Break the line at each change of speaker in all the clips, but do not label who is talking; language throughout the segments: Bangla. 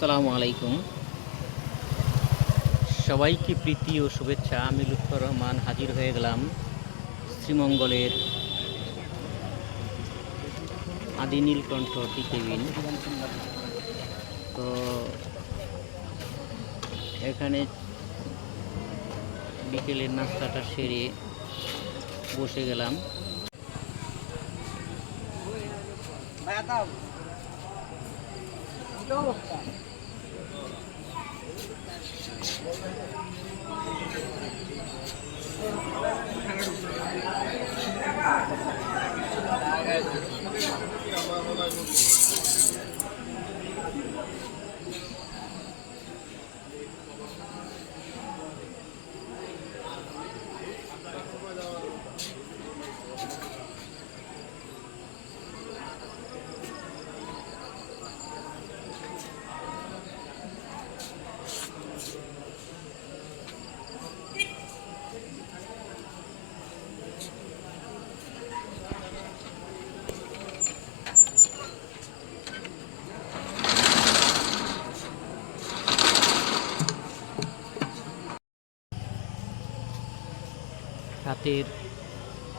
আসসালামু আলাইকুম। সবাইকে প্রীতি ও শুভেচ্ছা। আমি লুৎফর রহমান হাজির হয়ে গেলাম শ্রীমঙ্গলের আদি নীলকণ্ঠ টি কেবিন তো এখানে বিকেলের নাস্তাটা সেরে বসে গেলাম। রাতের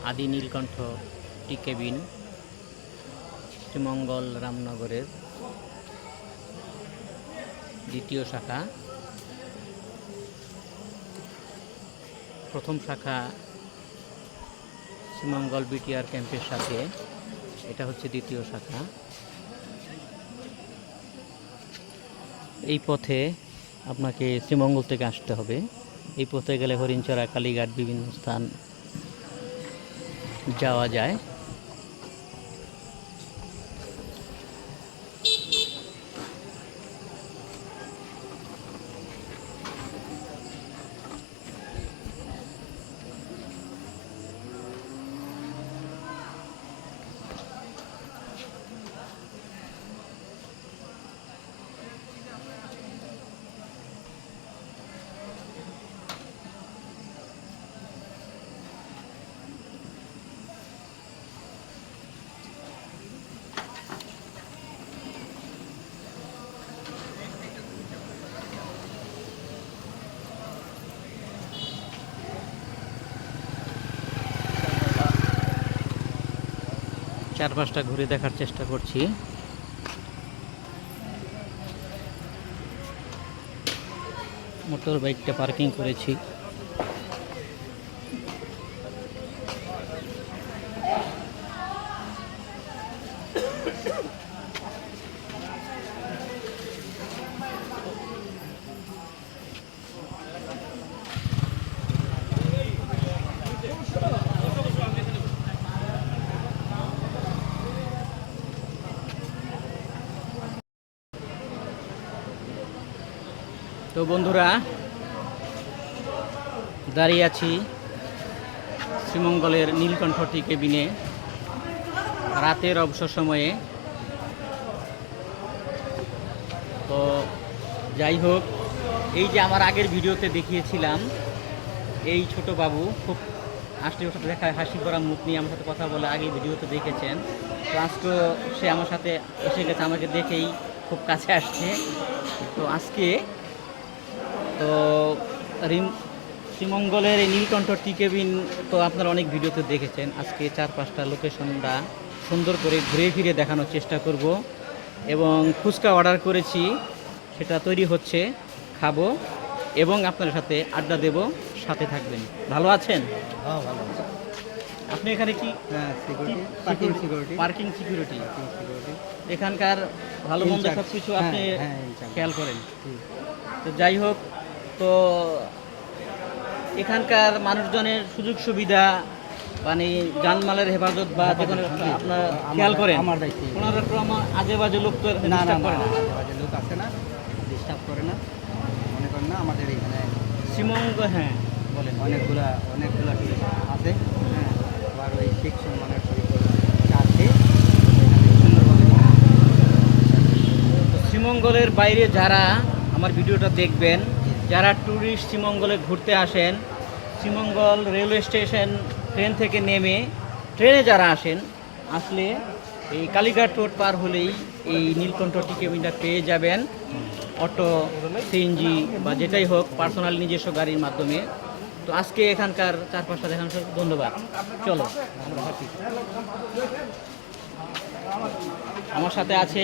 আদি নীলকণ্ঠ টি কেবিন, শ্রীমঙ্গল রামনগরের দ্বিতীয় শাখা। প্রথম শাখা শ্রীমঙ্গল বিটিআর ক্যাম্পের সাথে, এটা হচ্ছে দ্বিতীয় শাখা। এই পথে আপনাকে শ্রীমঙ্গল থেকে আসতে হবে। এই পথে গেলে হরিণচড়া, কালীঘাট বিভিন্ন স্থান যাওয়া যায়। চারপাশটা ঘুরে দেখার চেষ্টা করছি। মোটর বাইকটা পার্কিং করেছি। বন্ধুরা, দাঁড়িয়ে আছি শ্রীমঙ্গলের নীলকণ্ঠ টি কেবিনে। রাতের অবসর সময়ে। তো যাই হোক, এই যে আমার আগের ভিডিওতে দেখিয়েছিলাম, এই ছোট বাবু খুব আসলে ওর সাথে দেখা হাসি করা মুখ নিয়ে আমার সাথে কথা বলে আগে ভিডিওতে দেখেছেন। তো আজকে সে আমার সাথে এসে গেছে, আমাকে দেখেই খুব কাছে আসছে। তো আজকে তো রিম শ্রীমঙ্গলের এই নীলকণ্ঠ টি কেবিন তো আপনারা অনেক ভিডিওতে দেখেছেন। আজকে চার পাঁচটা লোকেশনটা সুন্দর করে ঘুরে ফিরে দেখানোর চেষ্টা করব এবং ফুচকা অর্ডার করেছি সেটা তৈরি হচ্ছে খাব এবং আপনার সাথে আড্ডা দেব সাথে থাকবেন। ভালো আছেন?
হ্যাঁ ভালো
আপনি এখানে কি
হ্যাঁ পার্কিং সিকিউরিটি
পার্কিং সিকিউরিটি এখানকার ভালো মন্দ। সব কিছু
হ্যাঁ,
আপনি
হ্যাঁ,
খেয়াল করেন। তো যাই হোক এখানকার মানুষজনের সুযোগ সুবিধা মানে জানমালের হেফাজত বা যে কোনো আপনার খেয়াল করেন
আমার দায়িত্ব।
কোনো রকম আজে বাজে লোক তো
না না
করে না।
আজে বাজে লোক আসে না ডিস্টার্ব করে না। মনে করেন না আমাদের এখানে
শ্রীমঙ্গ হ্যাঁ। বলেন
অনেকগুলা অনেকগুলা টুরিস্ট আছে হ্যাঁ। আবার ওই আছে। সুন্দরভাবে
তো শ্রীমঙ্গলের বাইরে যারা আমার ভিডিওটা দেখবেন যারা ট্যুরিস্ট শ্রীমঙ্গলে ঘুরতে আসেন শ্রীমঙ্গল রেলওয়ে স্টেশন ট্রেন থেকে নেমে ট্রেনে যারা আসেন, আসলে এই কালীঘাট রোড পার হলেই এই নীলকণ্ঠ টিকেবিনটা পেয়ে যাবেন। অটো সিএনজি বা যেটাই হোক পার্সোনাল নিজস্ব গাড়ির মাধ্যমে। তো আজকে এখানকার চারপাশটা জন্য ধন্যবাদ। চলো আমার সাথে আছে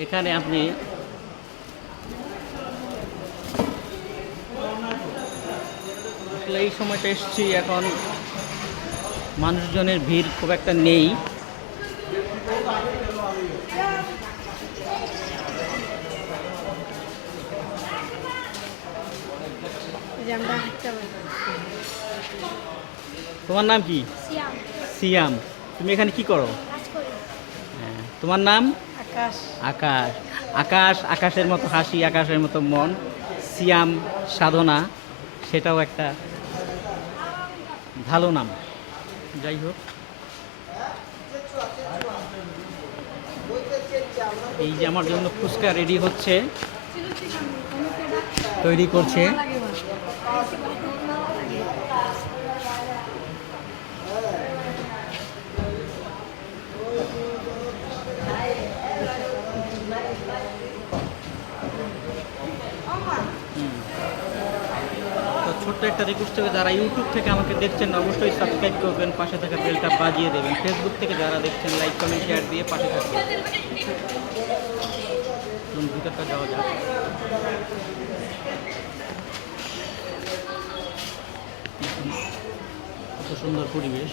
এখানে আপনি আসলে এই সময়টা এসছি এখন মানুষজনের ভিড় খুব একটা নেই। তোমার নাম কি?
সিয়াম।
সিয়াম। তুমি এখানে কি করো। হ্যাঁ, তোমার নাম?
আকাশ।
আকাশ। আকাশ, আকাশের মতো হাসি, আকাশের মতো মন, সিয়াম, সাধনা, সেটাও একটা ভালো নাম। যাই হোক। এই যে আমার জন্য ফুচকা রেডি হচ্ছে, তৈরি করছে। একটা রিকোয়েস্ট থেকে যারা ইউটিউব থেকে আমাকে দেখছেন, অবশ্যই সাবস্ক্রাইব করবেন, পাশে থাকা বেলটা বাজিয়ে দেবেন। ফেসবুক থেকে যারা দেখছেন লাইক কমেন্ট শেয়ার দিয়ে পাশে থাকবেন। ভিতরটা যাওয়া যাক। সুন্দর পরিবেশ।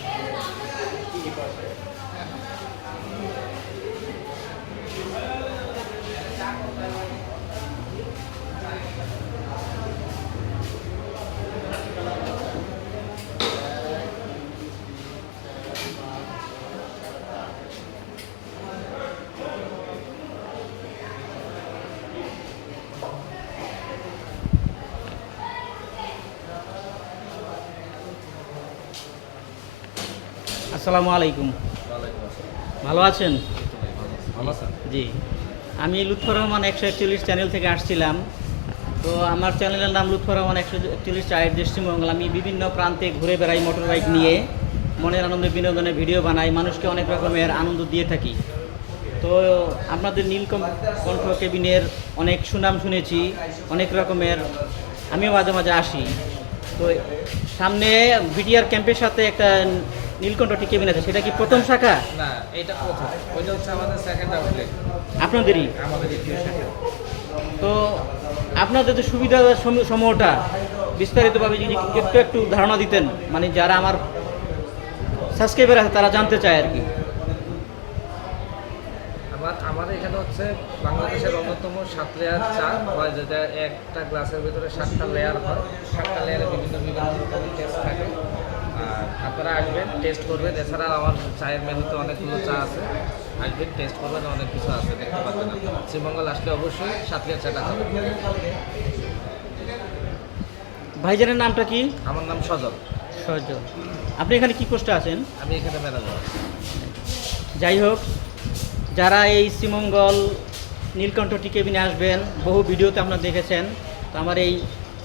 আসসালামু আলাইকুম। ভালো আছেন? জি। আমি লুৎফর রহমান একশো একচল্লিশ চ্যানেল থেকে আসছিলাম। তো আমার চ্যানেলের নাম লুৎফর রহমান একশো একচল্লিশ চায়ের দৃষ্টিমঙ্গল আমি বিভিন্ন প্রান্তে ঘুরে বেড়াই মোটর বাইক নিয়ে। মনের আনন্দে বিনোদনে ভিডিও বানাই। মানুষকে অনেক রকমের আনন্দ দিয়ে থাকি। তো আপনাদের নীলকম কণ্ঠ কেবিনের অনেক সুনাম শুনেছি, অনেক রকমের। আমিও মাঝে মাঝে আসি। তো সামনে ভিডিআর ক্যাম্পের সাথে একটা নীলকণ্ঠ টি কেবিন আছে সেটা কি প্রথম শাখা?
না এটা প্রথম। ওইটা হচ্ছে আমাদের সেকেন্ড আউটলেট
আপনাদেরই?
আমাদের দ্বিতীয় শাখা।
তো আপনাদের যে সুবিধা সম- সমূহটা বিস্তারিতভাবে যদি একটু একটু ধারণা দিতেন মানে যারা আমার সাবস্ক্রাইবার আছে তারা জানতে চায় আর কি।
আমার আমাদের এখানে হচ্ছে বাংলাদেশের অন্যতম সাত লেয়ার চা হয় যেটা একটা গ্লাসের ভিতরে সাতটা লেয়ার হয়। সাতটা লেয়ারে বিভিন্ন বিভিন্ন টেস্ট থাকে। আপনারা আসবেন টেস্ট করবেন। এছাড়া আমার চায়ের মেনুতে অনেকগুলো চা আছে। আসবেন টেস্ট করবেন অনেক কিছু আছে দেখতে পাবেন শ্রীমঙ্গল আসলে অবশ্যই সাত চাটা খাবেন
ভাইজানের নামটা কি?
আমার নাম সজল।
সজল। আপনি এখানে কি পোস্টে আছেন?
আমি এখানে ম্যানেজার।
যাই হোক যারা এই শ্রীমঙ্গল নীলকণ্ঠ টি কেবিনে আসবেন বহু ভিডিওতে আপনারা দেখেছেন। তো আমার এই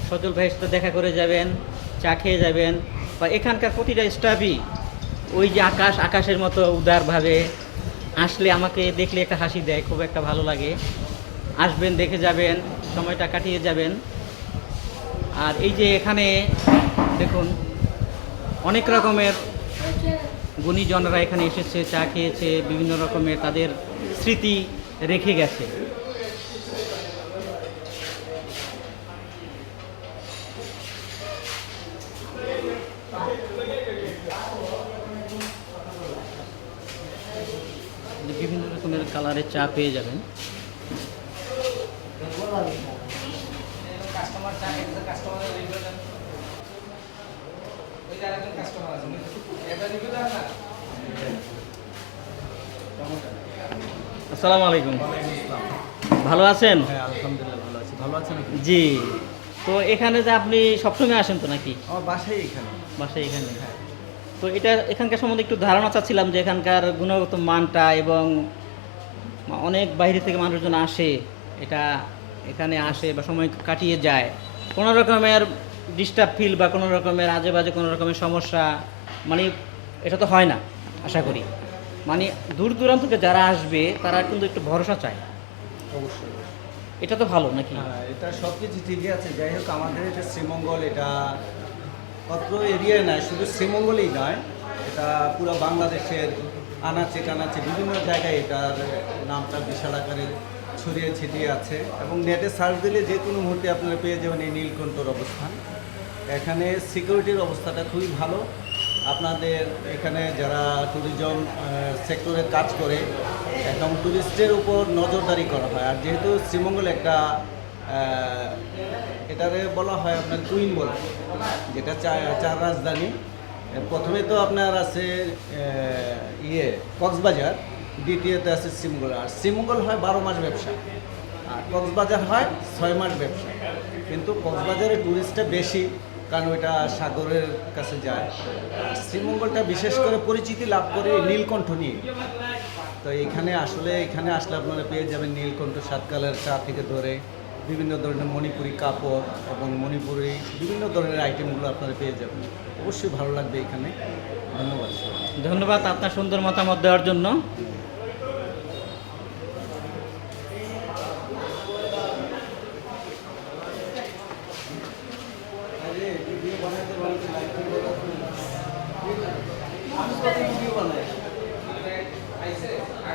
সজল ভাইয়ের সাথে দেখা করে যাবেন চা খেয়ে যাবেন। বা এখানকার প্রতিটা স্টাফই ওই যে আকাশ, আকাশের মতো উদারভাবে আসলে আমাকে দেখলে একটা হাসি দেয়, খুব একটা ভালো লাগে। আসবেন, দেখে যাবেন, সময়টা কাটিয়ে যাবেন। আর এই যে এখানে দেখুন, অনেক রকমের গুণীজনরা এখানে এসেছে, চা খেয়েছে, বিভিন্ন রকমের তাদের স্মৃতি রেখে গেছে বিভিন্ন রকমের কালারের চা পেয়ে যাবেন
কাস্টমার চা খেতে কাস্টমারের রিভিউ দেন ওই যে আরেকজন কাস্টমার আছে এটা রিভিউ পেয়ে যাবেন।
আসসালামু আলাইকুম। ভালো আছেন?
হ্যাঁ আলহামদুলিল্লাহ ভালো আছি। ভালো আছেন
জি। তো এখানে যে আপনি সবসময় আসেন তো নাকি?
আমার বাসাই এখানে।
বাসায় এখানে। তো এটা এখানকার সম্বন্ধে একটু ধারণা চাচ্ছিলাম যে এখানকার গুণগত মানটা এবং অনেক বাইরে থেকে মানুষজন আসে এটা এখানে আসে বা সময় কাটিয়ে যায়। কোনো রকমের ডিস্টার্ব ফিল বা কোনো রকমের আজে বাজে কোনো রকমের সমস্যা মানে এটা তো হয় না আশা করি। মানে দূর দূরান্ত থেকে যারা আসবে তারা কিন্তু একটু ভরসা চায়।
অবশ্যই
এটা তো ভালো নাকি?
হ্যাঁ এটা সব কিছু ঠিকই আছে। যাই হোক আমাদের এটা শ্রীমঙ্গল এটা অত্র এরিয়ায় নয় শুধু শ্রীমঙ্গলই নয় এটা পুরো বাংলাদেশের আনাচে কানাচে বিভিন্ন জায়গায় এটার নামটা বিশাল আকারে ছড়িয়ে ছিটিয়ে আছে এবং নেটে সার্চ দিলে যে কোনো মুহূর্তে আপনারা পেয়ে যাবেন এই নীলকণ্ঠর অবস্থান। এখানে সিকিউরিটির অবস্থাটা খুবই ভালো। আপনাদের এখানে যারা ট্যুরিজম সেক্টরে কাজ করে এবং ট্যুরিস্টের উপর নজরদারি করা হয়। আর যেহেতু শ্রীমঙ্গল একটা এটারে বলা হয় আপনার কুইন বলে, যেটা চার রাজধানী। প্রথমে তো আপনার আছে ইয়ে কক্সবাজার, দ্বিতীয়তে আছে শ্রীমঙ্গল আর শ্রীমঙ্গল হয় বারো মাস ব্যবসা। আর কক্সবাজার হয় ছয় মাস ব্যবসা। কিন্তু কক্সবাজারে ট্যুরিস্টটা বেশি, কারণ ওইটা সাগরের কাছে যায়। শ্রীমঙ্গলটা বিশেষ করে পরিচিতি লাভ করে নীলকণ্ঠ নিয়ে। তো এখানে আসলে এখানে আসলে আপনারা পেয়ে যাবেন নীলকণ্ঠ সাতকালের চা থেকে ধরে। বিভিন্ন ধরনের মণিপুরি কাপড় এবং মণিপুরি বিভিন্ন ধরনের আইটেমগুলো আপনারা পেয়ে যাবেন। অবশ্যই ভালো লাগবে এখানে। ধন্যবাদ।
ধন্যবাদ আপনার সুন্দর মতামত দেওয়ার জন্য।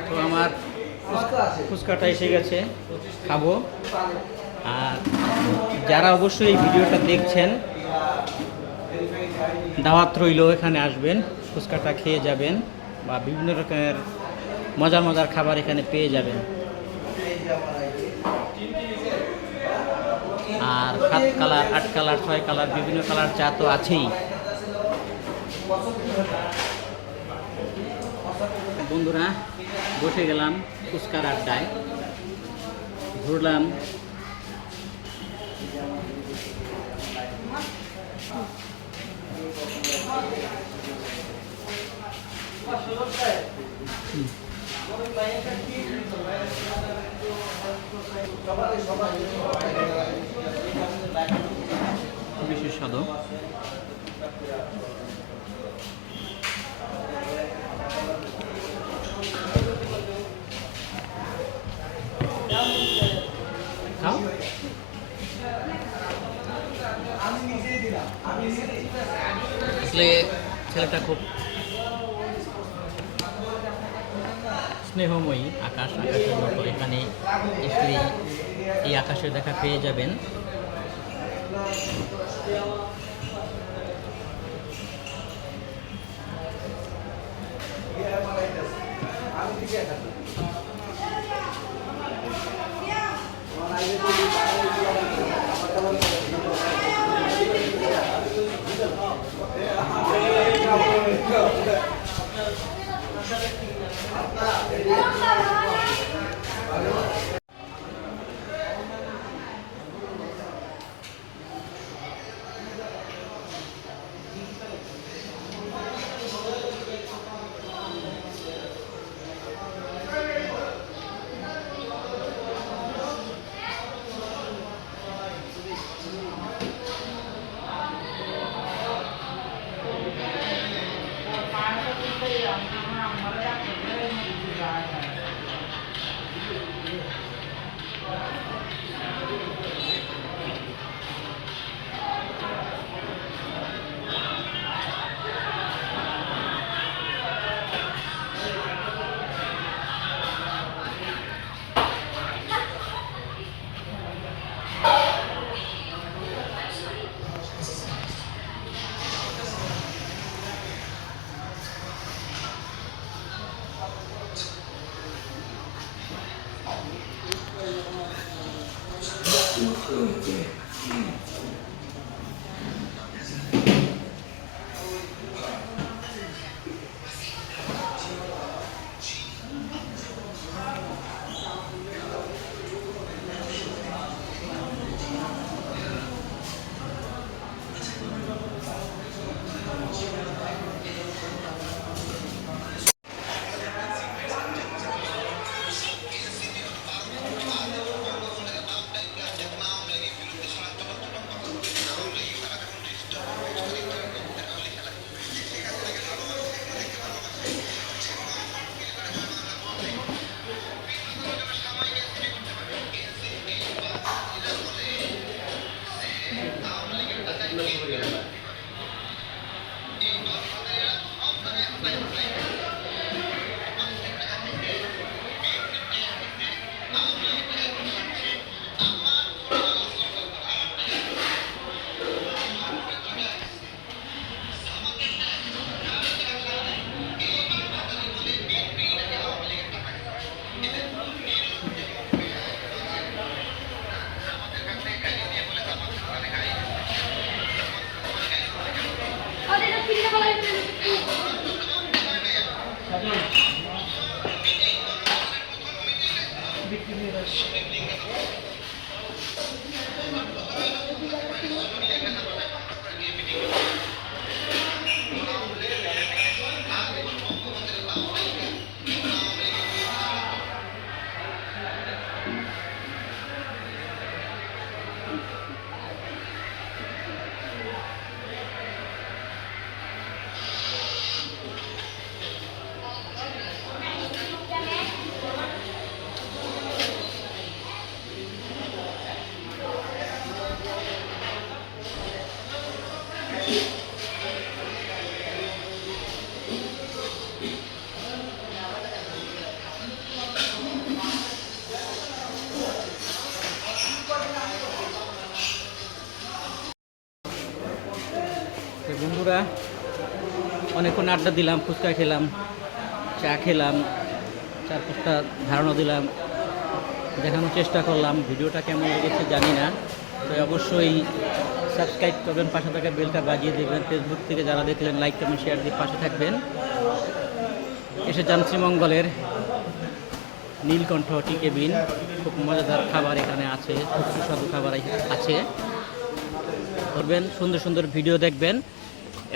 তো আমার ফুচকাটা এসে গেছে। খাব। আর যারা অবশ্যই এই ভিডিওটা দেখছেন, দাওয়াত রইল, এখানে আসবেন, ফুচকাটা খেয়ে যাবেন বা বিভিন্ন রকমের মজার মজার খাবার এখানে পেয়ে যাবেন। আর সাত কালার, আট কালার, ছয় কালার, বিভিন্ন কালার চা তো আছেই। বন্ধুরা, বসে গেলাম ফুচকার আড্ডায়। ঘুরলাম। খাও আসলে ছেলেটা খুব স্নেহময়ী আকাশ আকাশের মতো। এখানে এই আকাশের দেখা পেয়ে যাবেন। deal Thank you. আড্ডা দিলাম, ফুচকা খেলাম, চা খেলাম, চার পাঁচটা ধারণা দিলাম, দেখানোর চেষ্টা করলাম, ভিডিওটা কেমন লেগেছে জানি না তো অবশ্যই সাবস্ক্রাইব করবেন, পাশে থাকা বেলটা বাজিয়ে দেবেন ফেসবুক থেকে যারা দেখলেন লাইক কমেন্ট শেয়ার দিয়ে পাশে থাকবেন। এসে যান শ্রীমঙ্গলের নীলকণ্ঠ টি কেবিন খুব মজাদার খাবার এখানে আছে, খুব সুস্বাদু খাবার আছে। করবেন সুন্দর সুন্দর ভিডিও দেখবেন।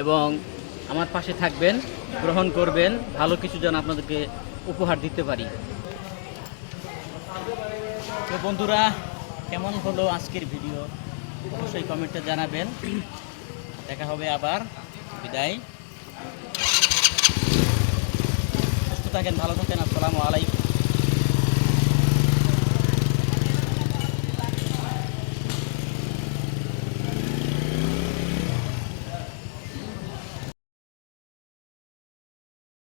এবং আমার পাশে থাকবেন, গ্রহণ করবেন, ভালো কিছু যেন আপনাদেরকে উপহার দিতে পারি। তো বন্ধুরা, কেমন হলো আজকের ভিডিও? অবশ্যই কমেন্টে জানাবেন। দেখা হবে আবার। বিদায়। সুস্থ থাকেন, ভালো থাকেন। আসসালামু আলাইকুম।